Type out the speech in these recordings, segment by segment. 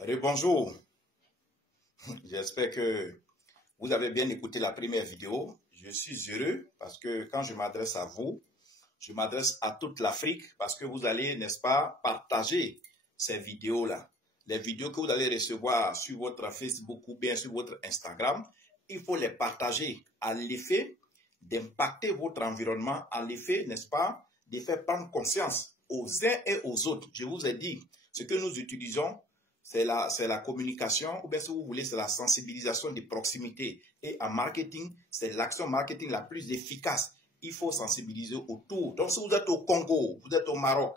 Rebonjour, j'espère que vous avez bien écouté la première vidéo. Je suis heureux parce que quand je m'adresse à vous, je m'adresse à toute l'Afrique parce que vous allez, n'est-ce pas, partager ces vidéos-là. Les vidéos que vous allez recevoir sur votre Facebook ou bien sur votre Instagram, il faut les partager à l'effet d'impacter votre environnement, à l'effet, n'est-ce pas, de faire prendre conscience aux uns et aux autres. Je vous ai dit, ce que nous utilisons, c'est la communication, ou bien si vous voulez, c'est la sensibilisation de proximité. Et en marketing, c'est l'action marketing la plus efficace. Il faut sensibiliser autour. Donc, si vous êtes au Congo, vous êtes au Maroc,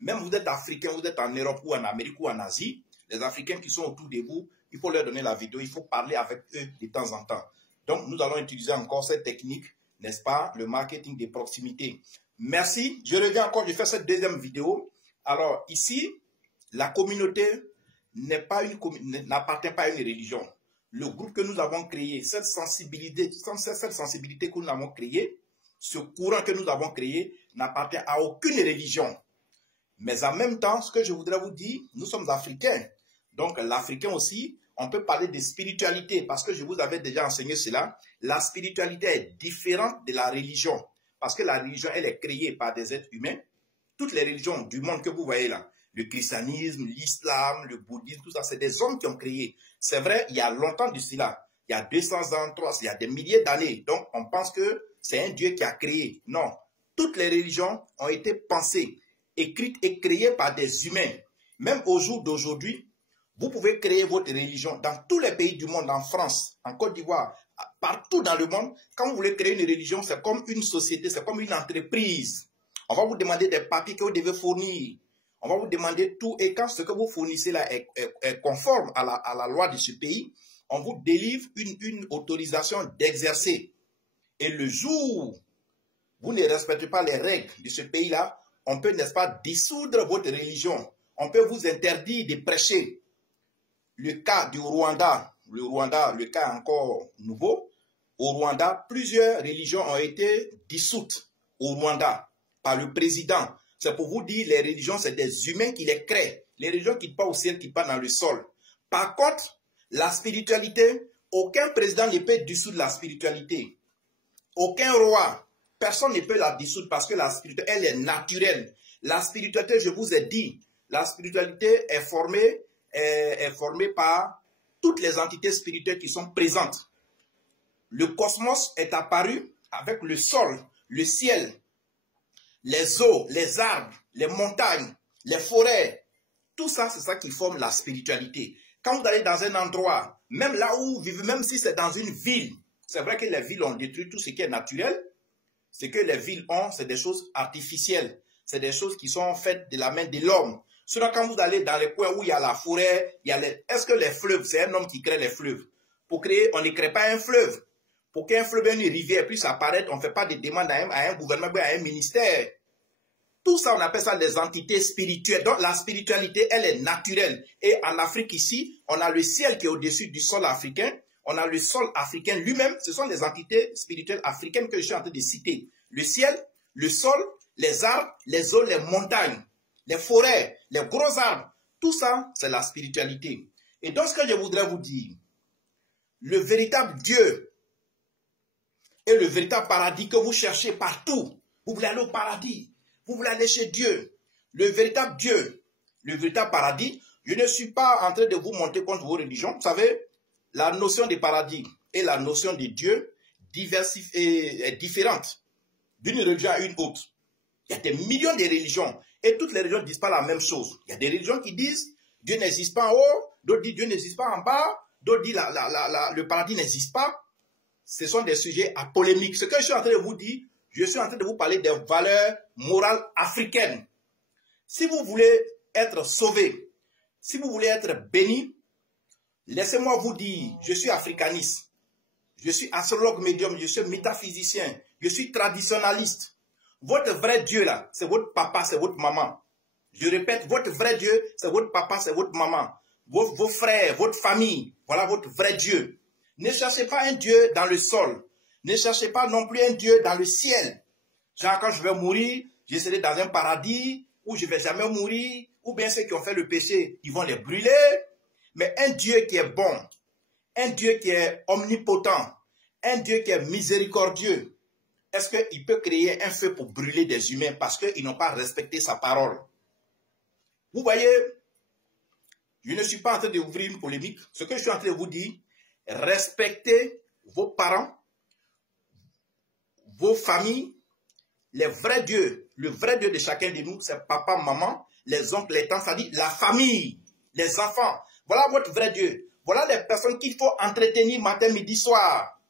même vous êtes africain, vous êtes en Europe ou en Amérique ou en Asie, les Africains qui sont autour de vous, il faut leur donner la vidéo, il faut parler avec eux de temps en temps. Donc, nous allons utiliser encore cette technique, n'est-ce pas, le marketing de proximité. Merci. Je reviens encore, je fais cette deuxième vidéo. Alors, ici, la communauté n'appartient pas à une religion. Le groupe que nous avons créé, cette sensibilité que nous avons créée, ce courant que nous avons créé, n'appartient à aucune religion. Mais en même temps, ce que je voudrais vous dire, nous sommes africains. Donc, l'Africain aussi, on peut parler de spiritualité parce que je vous avais déjà enseigné cela. La spiritualité est différente de la religion parce que la religion, elle est créée par des êtres humains. Toutes les religions du monde que vous voyez là, le christianisme, l'islam, le bouddhisme, tout ça, c'est des hommes qui ont créé. C'est vrai, il y a longtemps de cela. Il y a 200 ans, 300, il y a des milliers d'années. Donc, on pense que c'est un Dieu qui a créé. Non. Toutes les religions ont été pensées, écrites et créées par des humains. Même au jour d'aujourd'hui, vous pouvez créer votre religion dans tous les pays du monde, en France, en Côte d'Ivoire, partout dans le monde. Quand vous voulez créer une religion, c'est comme une société, c'est comme une entreprise. On va vous demander des papiers que vous devez fournir. On va vous demander tout. Et quand ce que vous fournissez là est conforme à la loi de ce pays, on vous délivre une autorisation d'exercer. Et le jour où vous ne respectez pas les règles de ce pays-là, on peut, n'est-ce pas, dissoudre votre religion. On peut vous interdire de prêcher. Le cas du Rwanda, le cas encore nouveau, au Rwanda, plusieurs religions ont été dissoutes au Rwanda par le président. C'est pour vous dire, les religions, c'est des humains qui les créent. Les religions qui partent au ciel, qui partent dans le sol. Par contre, la spiritualité, aucun président ne peut dissoudre la spiritualité. Aucun roi, personne ne peut la dissoudre parce que la spiritualité, elle est naturelle. La spiritualité, je vous ai dit, la spiritualité est formée par toutes les entités spirituelles qui sont présentes. Le cosmos est apparu avec le sol, le ciel, les eaux, les arbres, les montagnes, les forêts. Tout ça, c'est ça qui forme la spiritualité. Quand vous allez dans un endroit, même là où vous vivez, même si c'est dans une ville, c'est vrai que les villes ont détruit tout ce qui est naturel. Ce que les villes ont, c'est des choses artificielles. C'est des choses qui sont faites de la main de l'homme. Sinon, quand vous allez dans les coins où il y a la forêt, est-ce que les fleuves, c'est un homme qui crée les fleuves? Pour créer, on ne crée pas un fleuve. Pour qu'un fleuve et une rivière puissent apparaître, on ne fait pas de demande à un gouvernement, à un ministère. Tout ça, on appelle ça des entités spirituelles. Donc, la spiritualité, elle est naturelle. Et en Afrique ici, on a le ciel qui est au-dessus du sol africain. On a le sol africain lui-même. Ce sont les entités spirituelles africaines que je suis en train de citer. Le ciel, le sol, les arbres, les eaux, les montagnes, les forêts, les gros arbres. Tout ça, c'est la spiritualité. Et donc, ce que je voudrais vous dire, le véritable Dieu et le véritable paradis que vous cherchez partout, vous voulez aller au paradis, vous voulez aller chez Dieu, le véritable Dieu, le véritable paradis, je ne suis pas en train de vous monter contre vos religions. Vous savez, la notion de paradis et la notion de Dieu est différente d'une religion à une autre. Il y a des millions de religions et toutes les religions ne disent pas la même chose. Il y a des religions qui disent Dieu n'existe pas en haut, d'autres disent Dieu n'existe pas en bas, d'autres disent le paradis n'existe pas. Ce sont des sujets à polémique. Ce que je suis en train de vous dire, je suis en train de vous parler des valeurs morales africaines. Si vous voulez être sauvé, si vous voulez être béni, laissez-moi vous dire, je suis africaniste, je suis astrologue médium, je suis métaphysicien, je suis traditionnaliste. Votre vrai Dieu là, c'est votre papa, c'est votre maman. Je répète, votre vrai Dieu, c'est votre papa, c'est votre maman. Vos frères, votre famille, voilà votre vrai Dieu. Ne cherchez pas un Dieu dans le sol. Ne cherchez pas non plus un Dieu dans le ciel. Genre, quand je vais mourir, je serai dans un paradis où je ne vais jamais mourir. Ou bien ceux qui ont fait le péché, ils vont les brûler. Mais un Dieu qui est bon, un Dieu qui est omnipotent, un Dieu qui est miséricordieux, est-ce qu'il peut créer un feu pour brûler des humains parce qu'ils n'ont pas respecté sa parole? Vous voyez, je ne suis pas en train d'ouvrir une polémique. Ce que je suis en train de vous dire, respectez vos parents, vos familles, les vrais dieux. Le vrai Dieu de chacun de nous, c'est papa, maman, les oncles, les tantes, c'est-à-dire la famille, les enfants. Voilà votre vrai Dieu. Voilà les personnes qu'il faut entretenir matin, midi, soir.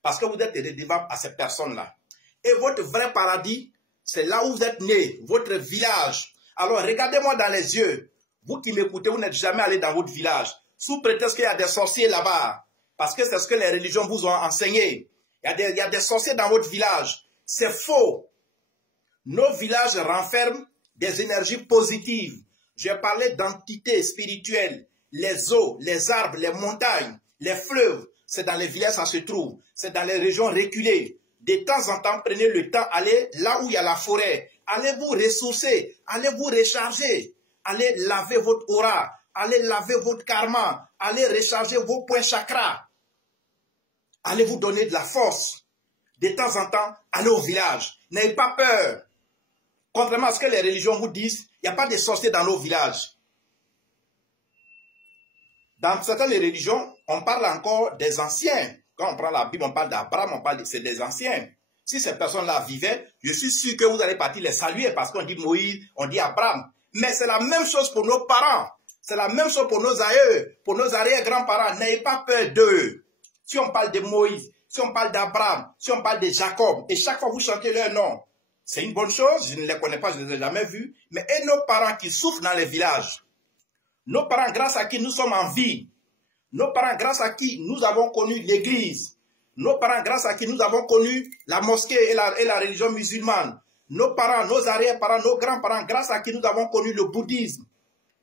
Parce que vous êtes redevable à ces personnes-là. Et votre vrai paradis, c'est là où vous êtes né, votre village. Alors, regardez-moi dans les yeux. Vous qui m'écoutez, vous n'êtes jamais allé dans votre village. Sous prétexte qu'il y a des sorciers là-bas. Parce que c'est ce que les religions vous ont enseigné. Il y a des sorciers dans votre village. C'est faux. Nos villages renferment des énergies positives. J'ai parlé d'entités spirituelles. Les eaux, les arbres, les montagnes, les fleuves. C'est dans les villages ça se trouve. C'est dans les régions reculées. De temps en temps, prenez le temps, allez là où il y a la forêt. Allez vous ressourcer, allez vous recharger. Allez laver votre aura, allez laver votre karma, allez recharger vos points chakras. Allez vous donner de la force. De temps en temps, allez au village. N'ayez pas peur. Contrairement à ce que les religions vous disent, il n'y a pas de sorciers dans nos villages. Dans certaines religions, on parle encore des anciens. Quand on prend la Bible, on parle d'Abraham, on parle c'est des anciens. Si ces personnes-là vivaient, je suis sûr que vous allez partir les saluer parce qu'on dit Moïse, on dit Abraham. Mais c'est la même chose pour nos parents. C'est la même chose pour nos aïeux, pour nos arrière-grands-parents. N'ayez pas peur d'eux. Si on parle de Moïse, si on parle d'Abraham, si on parle de Jacob, et chaque fois vous chantez leur nom, c'est une bonne chose. Je ne les connais pas, je ne les ai jamais vus. Mais et nos parents qui souffrent dans les villages, nos parents grâce à qui nous sommes en vie, nos parents grâce à qui nous avons connu l'église, nos parents grâce à qui nous avons connu la mosquée et la religion musulmane, nos parents, nos arrière-parents, nos grands-parents grâce à qui nous avons connu le bouddhisme.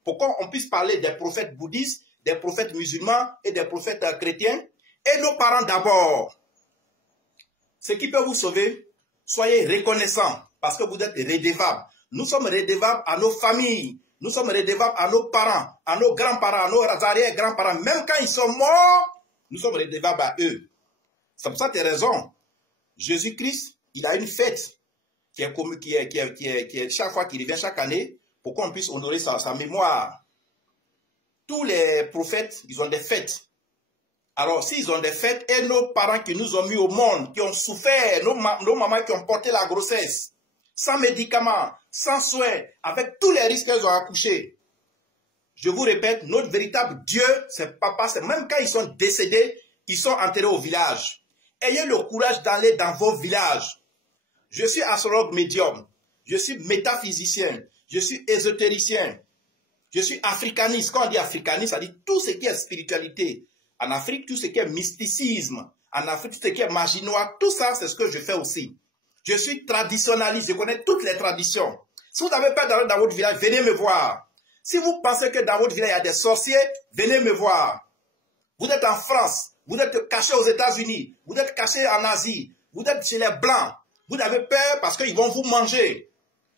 Pourquoi on puisse parler des prophètes bouddhistes, des prophètes musulmans et des prophètes chrétiens, et nos parents d'abord. Ce qui peut vous sauver, soyez reconnaissants parce que vous êtes redevables. Nous sommes redevables à nos familles. Nous sommes redevables à nos parents, à nos grands-parents, à nos arrière-grands-parents. Même quand ils sont morts, nous sommes redevables à eux. C'est pour ça que tu as raison. Jésus-Christ, il a une fête qui est chaque fois qu'il revient chaque année pour qu'on puisse honorer sa mémoire. Tous les prophètes, ils ont des fêtes. Alors, s'ils ont des fêtes, et nos parents qui nous ont mis au monde, qui ont souffert, nos mamans qui ont porté la grossesse, sans médicaments, sans soins, avec tous les risques qu'elles ont accouché. Je vous répète, notre véritable Dieu, c'est papa, c'est même quand ils sont décédés, ils sont enterrés au village. Ayez le courage d'aller dans vos villages. Je suis astrologue médium, je suis métaphysicien, je suis ésotéricien, je suis africaniste. Quand on dit africaniste, ça dit tout ce qui est spiritualité. En Afrique, tout ce qui est mysticisme. En Afrique, tout ce qui est magie noire, tout ça, c'est ce que je fais aussi. Je suis traditionnaliste, je connais toutes les traditions. Si vous avez peur d'aller dans votre village, venez me voir. Si vous pensez que dans votre village, il y a des sorciers, venez me voir. Vous êtes en France, vous êtes caché aux États-Unis, vous êtes caché en Asie, vous êtes chez les Blancs. Vous avez peur parce qu'ils vont vous manger.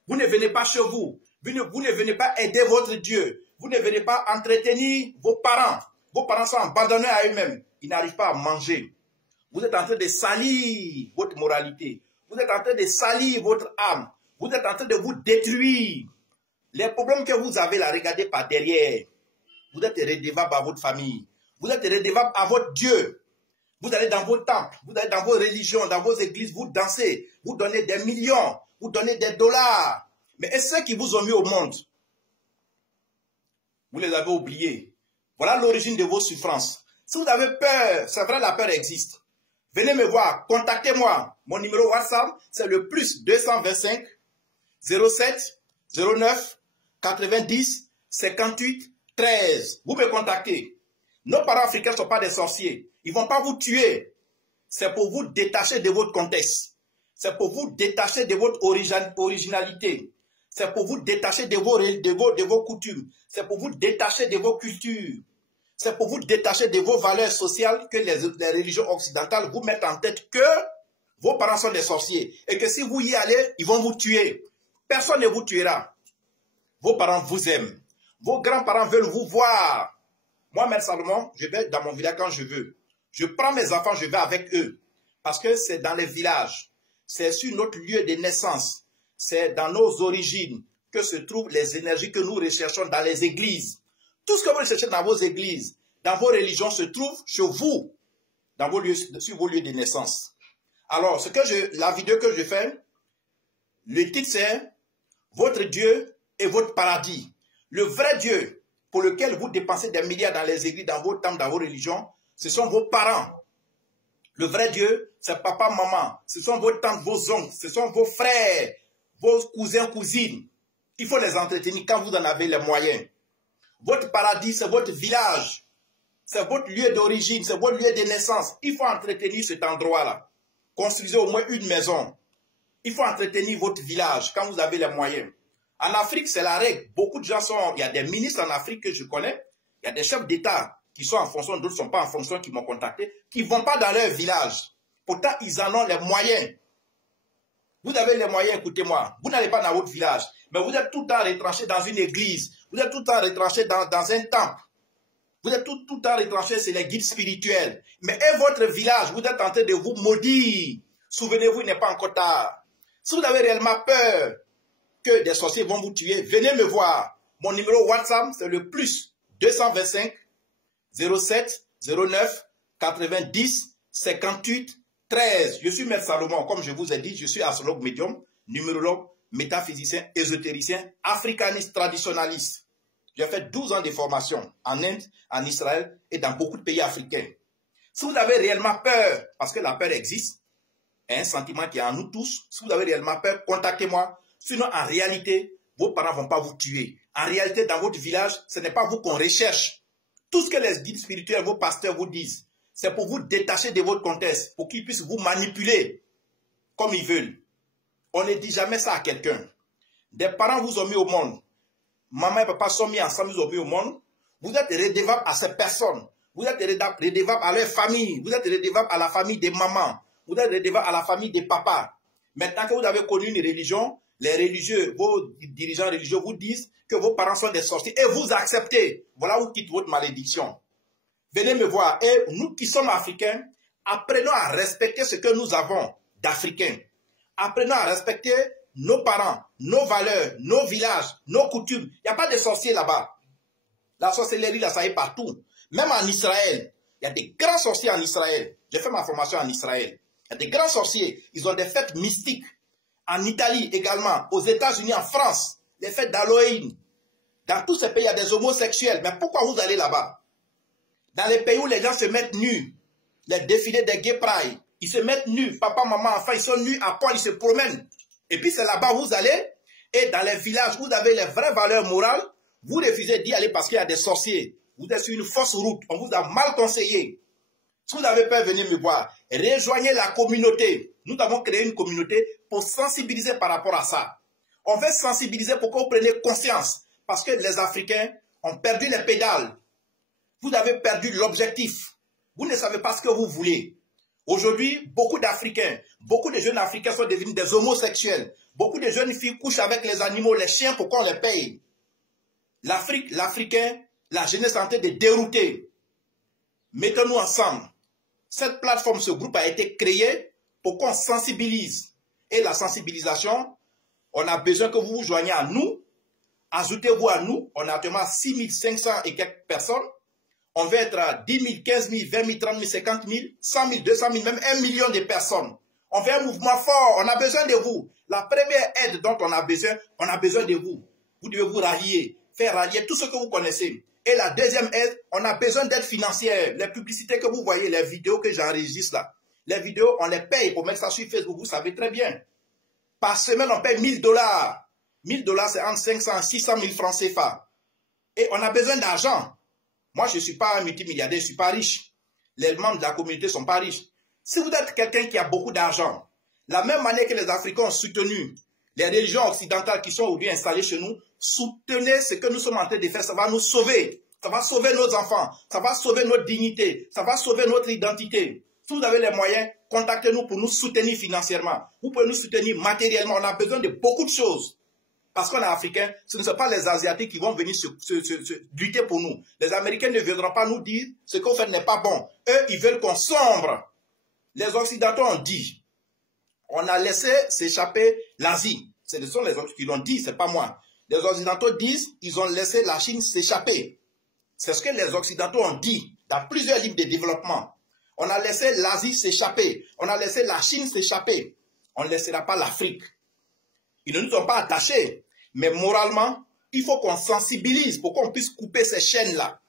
Vous ne venez pas chez vous. Vous ne venez pas aider votre Dieu. Vous ne venez pas entretenir vos parents. Vos parents sont abandonnés à eux-mêmes. Ils n'arrivent pas à manger. Vous êtes en train de salir votre moralité. Vous êtes en train de salir votre âme. Vous êtes en train de vous détruire. Les problèmes que vous avez là, regardez par derrière. Vous êtes redevable à votre famille. Vous êtes redevable à votre Dieu. Vous allez dans vos temples, vous allez dans vos religions, dans vos églises, vous dansez, vous donnez des millions, vous donnez des dollars. Mais est-ce ceux qui vous ont mis au monde? Vous les avez oubliés. Voilà l'origine de vos souffrances. Si vous avez peur, c'est vrai, la peur existe. Venez me voir, contactez-moi. Mon numéro WhatsApp, c'est le plus 225 07 09 90 58 13. Vous me contactez. Nos parents africains ne sont pas des sorciers. Ils ne vont pas vous tuer. C'est pour vous détacher de votre contexte. C'est pour vous détacher de votre originalité. C'est pour vous détacher de vos coutumes. C'est pour vous détacher de vos cultures. C'est pour vous détacher de vos valeurs sociales que les religions occidentales vous mettent en tête que vos parents sont des sorciers. Et que si vous y allez, ils vont vous tuer. Personne ne vous tuera. Vos parents vous aiment. Vos grands-parents veulent vous voir. Moi, Maître Salomon, je vais dans mon village quand je veux. Je prends mes enfants, je vais avec eux. Parce que c'est dans les villages. C'est sur notre lieu de naissance. C'est dans nos origines que se trouvent les énergies que nous recherchons dans les églises. Tout ce que vous recherchez dans vos églises, dans vos religions, se trouve chez vous, dans vos lieux, sur vos lieux de naissance. Alors, la vidéo que je fais, le titre c'est « Votre Dieu et votre paradis ». Le vrai Dieu pour lequel vous dépensez des milliards dans les églises, dans vos temples, dans vos religions, ce sont vos parents. Le vrai Dieu, c'est papa, maman. Ce sont vos tantes, vos oncles, ce sont vos frères, vos cousins, cousines. Il faut les entretenir quand vous en avez les moyens. Votre paradis, c'est votre village. C'est votre lieu d'origine, c'est votre lieu de naissance. Il faut entretenir cet endroit-là. Construisez au moins une maison. Il faut entretenir votre village quand vous avez les moyens. En Afrique, c'est la règle. Beaucoup de gens sont... Il y a des ministres en Afrique que je connais. Il y a des chefs d'État qui sont en fonction, d'autres ne sont pas en fonction, qui m'ont contacté, qui ne vont pas dans leur village. Pourtant, ils en ont les moyens. Vous avez les moyens, écoutez-moi. Vous n'allez pas dans votre village, mais vous êtes tout le temps retranché dans une église. Vous êtes tout le temps retranché dans un temple. Vous êtes tout le temps retranché, c'est les guides spirituels. Mais et votre village, vous êtes en train de vous maudire. Souvenez-vous, il n'est pas encore tard. Si vous avez réellement peur que des sorciers vont vous tuer, venez me voir. Mon numéro WhatsApp, c'est le plus 225 07 09 90 58 13. Je suis Maître Salomon, comme je vous ai dit, je suis astrologue médium, numérologue, métaphysicien, ésotéricien, africaniste, traditionnaliste. J'ai fait 12 ans de formation en Inde, en Israël et dans beaucoup de pays africains. Si vous avez réellement peur, parce que la peur existe, un sentiment qui est en nous tous, si vous avez réellement peur, contactez-moi. Sinon, en réalité, vos parents ne vont pas vous tuer. En réalité, dans votre village, ce n'est pas vous qu'on recherche. Tout ce que les guides spirituels, vos pasteurs vous disent, c'est pour vous détacher de votre contexte, pour qu'ils puissent vous manipuler comme ils veulent. On ne dit jamais ça à quelqu'un. Des parents vous ont mis au monde. Maman et papa sont mis ensemble, vous ont mis au monde. Vous êtes redevable à ces personnes. Vous êtes redevable à leur famille. Vous êtes redevable à la famille des mamans. Vous êtes redevable à la famille des papas. Maintenant que vous avez connu une religion, les religieux, vos dirigeants religieux vous disent que vos parents sont des sorciers et vous acceptez. Voilà où quitte votre malédiction. Venez me voir. Et nous qui sommes africains, apprenons à respecter ce que nous avons d'africains. Apprenons à respecter nos parents, nos valeurs, nos villages, nos coutumes. Il n'y a pas de sorciers là-bas. La sorcellerie, là, ça y est partout. Même en Israël, il y a des grands sorciers en Israël. J'ai fait ma formation en Israël. Il y a des grands sorciers. Ils ont des fêtes mystiques. En Italie également, aux États-Unis, en France, les fêtes d'Halloween. Dans tous ces pays, il y a des homosexuels. Mais pourquoi vous allez là-bas? Dans les pays où les gens se mettent nus, les défilés des gay pride, ils se mettent nus, papa, maman, enfants, ils sont nus à poil, ils se promènent. Et puis c'est là-bas où vous allez, et dans les villages où vous avez les vraies valeurs morales, vous refusez d'y aller parce qu'il y a des sorciers. Vous êtes sur une fausse route, on vous a mal conseillé. Si vous avez peur, venez me voir. Rejoignez la communauté. Nous avons créé une communauté pour sensibiliser par rapport à ça. On veut sensibiliser pour que vous preniez conscience. Parce que les Africains ont perdu les pédales. Vous avez perdu l'objectif. Vous ne savez pas ce que vous voulez. Aujourd'hui, beaucoup d'Africains, beaucoup de jeunes Africains sont devenus des homosexuels. Beaucoup de jeunes filles couchent avec les animaux, les chiens pour qu'on les paye. L'Africain, la jeunesse est en train de dérouter. Mettons-nous ensemble. Cette plateforme, ce groupe a été créé pour qu'on sensibilise. Et la sensibilisation, on a besoin que vous vous joigniez à nous. Ajoutez-vous à nous. On a actuellement 6500 et quelques personnes. On va être à 10 000, 15 000, 20 000, 30 000, 50 000, 100 000, 200 000, même 1 million de personnes. On fait un mouvement fort. On a besoin de vous. La première aide dont on a besoin de vous. Vous devez vous rallier, faire rallier tout ce que vous connaissez. Et la deuxième aide, on a besoin d'aide financière. Les publicités que vous voyez, les vidéos que j'enregistre là, les vidéos, on les paye pour mettre ça sur Facebook, vous savez très bien. Par semaine, on paye 1 000 $. 1 000 $, c'est entre 500 et 600 000 francs CFA. Et on a besoin d'argent. Moi, je ne suis pas un multimilliardaire, je ne suis pas riche. Les membres de la communauté ne sont pas riches. Si vous êtes quelqu'un qui a beaucoup d'argent, la même manière que les Africains ont soutenu les religions occidentales qui sont aujourd'hui installées chez nous, soutenez ce que nous sommes en train de faire, ça va nous sauver. Ça va sauver nos enfants, ça va sauver notre dignité, ça va sauver notre identité. Si vous avez les moyens, contactez-nous pour nous soutenir financièrement. Vous pouvez nous soutenir matériellement, on a besoin de beaucoup de choses. parce qu'on est africain, ce ne sont pas les Asiatiques qui vont venir lutter pour nous. Les Américains ne viendront pas nous dire ce qu'on fait n'est pas bon. Eux, ils veulent qu'on sombre. Les Occidentaux ont dit, on a laissé s'échapper l'Asie. Ce sont les autres qui l'ont dit, ce n'est pas moi. Les Occidentaux disent, ils ont laissé la Chine s'échapper. C'est ce que les Occidentaux ont dit dans plusieurs livres de développement. On a laissé l'Asie s'échapper. On a laissé la Chine s'échapper. On ne laissera pas l'Afrique. Ils ne nous ont pas attachés. Mais moralement, il faut qu'on sensibilise pour qu'on puisse couper ces chaînes-là.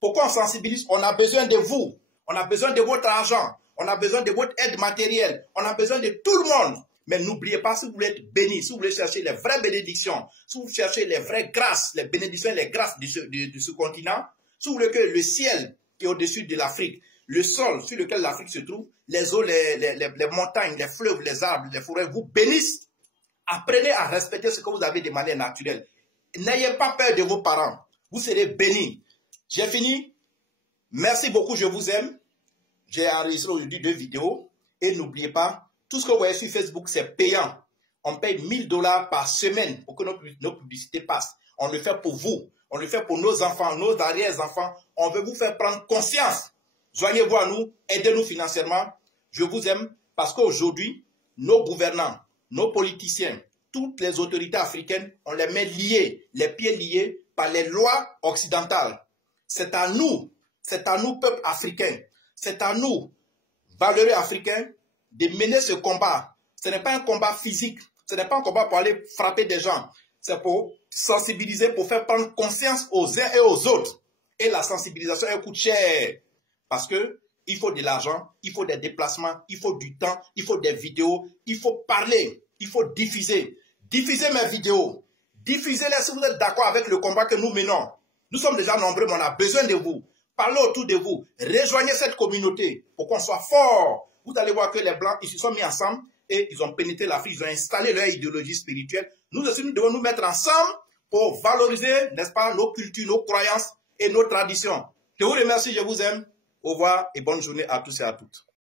Pour qu'on sensibilise, on a besoin de vous. On a besoin de votre argent. On a besoin de votre aide matérielle. On a besoin de tout le monde. Mais n'oubliez pas, si vous voulez être béni, si vous voulez chercher les vraies bénédictions, si vous cherchez les vraies grâces, les bénédictions, les grâces de ce continent, si vous voulez que le ciel qui est au-dessus de l'Afrique, le sol sur lequel l'Afrique se trouve, les eaux, les montagnes, les fleuves, les arbres, les forêts vous bénissent, apprenez à respecter ce que vous avez de manière naturelle. N'ayez pas peur de vos parents. Vous serez bénis. J'ai fini. Merci beaucoup, je vous aime. J'ai enregistré aujourd'hui 2 vidéos. Et n'oubliez pas, tout ce que vous voyez sur Facebook, c'est payant. On paye $1000 par semaine pour que nos publicités passent. On le fait pour vous. On le fait pour nos enfants, nos arrière-enfants. On veut vous faire prendre conscience. Joignez-vous à nous, aidez-nous financièrement. Je vous aime parce qu'aujourd'hui, nos gouvernants, nos politiciens, toutes les autorités africaines, on les met liés, les pieds liés par les lois occidentales. C'est à nous, peuple africain, c'est à nous, valeureux africains, de mener ce combat. Ce n'est pas un combat physique, ce n'est pas un combat pour aller frapper des gens. C'est pour sensibiliser, pour faire prendre conscience aux uns et aux autres. Et la sensibilisation, elle coûte cher. Parce que il faut de l'argent, il faut des déplacements, il faut du temps, il faut des vidéos, il faut parler, il faut diffuser. Diffusez mes vidéos. Diffusez-les si vous êtes d'accord avec le combat que nous menons. Nous sommes déjà nombreux, mais on a besoin de vous. Parlez autour de vous. Rejoignez cette communauté pour qu'on soit fort. Vous allez voir que les Blancs, ils se sont mis ensemble et ils ont pénétré l'Afrique, ils ont installé leur idéologie spirituelle. Nous aussi, nous devons nous mettre ensemble pour valoriser, n'est-ce pas, nos cultures, nos croyances et nos traditions. Je vous remercie, je vous aime. Au revoir et bonne journée à tous et à toutes.